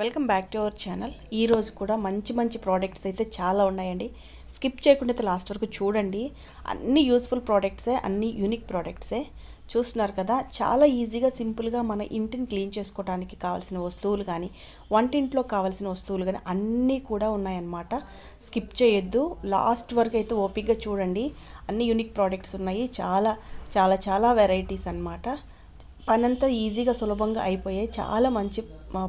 Welcome back to our channel. ఈరోజు కూడా మంచి ప్రోడక్ట్స్ అయితే చాలా ఉన్నాయండి. స్కిప్ చేయకుండా అయితే లాస్ట్ వరకు చూడండి. అన్ని యూస్ఫుల్ ప్రోడక్ట్సే, అన్ని యూనిక్ ప్రోడక్ట్సే. చూస్తున్నారు కదా, చాలా ఈజీగా సింపుల్గా మన ఇంటిని క్లీన్ చేసుకోవడానికి కావాల్సిన వస్తువులు కానీ, వంటింట్లో కావాల్సిన వస్తువులు కానీ అన్నీ కూడా ఉన్నాయన్నమాట. స్కిప్ చేయొద్దు, లాస్ట్ వరకు అయితే ఓపిక్గా చూడండి. అన్ని యూనిక్ ప్రోడక్ట్స్ ఉన్నాయి, చాలా చాలా చాలా వెరైటీస్ అన్నమాట. పనంతా ఈజీగా సులభంగా అయిపోయాయి. చాలా మంచి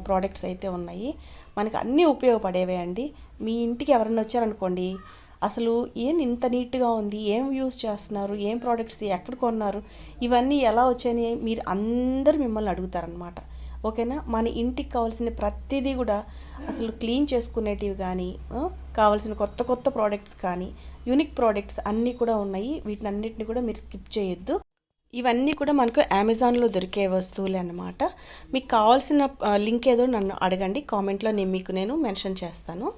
ప్రోడక్ట్స్ అయితే ఉన్నాయి, మనకు అన్నీ ఉపయోగపడేవే అండి. మీ ఇంటికి ఎవరైనా వచ్చారనుకోండి, అసలు ఏం ఇంత నీట్గా ఉంది, ఏం యూస్ చేస్తున్నారు, ఏం ప్రోడక్ట్స్ ఎక్కడ కొన్నారు, ఇవన్నీ ఎలా వచ్చాయని మీరు అందరూ మిమ్మల్ని అడుగుతారనమాట. ఓకేనా? మన ఇంటికి కావాల్సిన ప్రతిదీ కూడా అసలు క్లీన్ చేసుకునేటివి కానీ, కావాల్సిన కొత్త ప్రోడక్ట్స్ కానీ, యూనిక్ ప్రోడక్ట్స్ అన్నీ కూడా ఉన్నాయి. వీటిని అన్నిటిని కూడా మీరు స్కిప్ చేయొద్దు. ఇవన్నీ కూడా మనకు అమెజాన్లో దొరికే వస్తువులే అన్నమాట. మీకు కావాల్సిన లింక్ ఏదో నన్ను అడగండి, కామెంట్లో నేను మెన్షన్ చేస్తాను.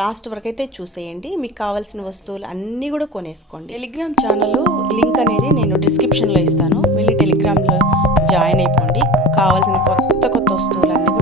లాస్ట్ వరకు అయితే చూసేయండి. మీకు కావాల్సిన వస్తువులు అన్నీ కూడా కొనేసుకోండి. టెలిగ్రామ్ ఛానల్ లింక్ అనేది నేను డిస్క్రిప్షన్లో ఇస్తాను, వెళ్ళి టెలిగ్రామ్లో జాయిన్ అయిపోండి. కావాల్సిన కొత్త వస్తువులన్నీ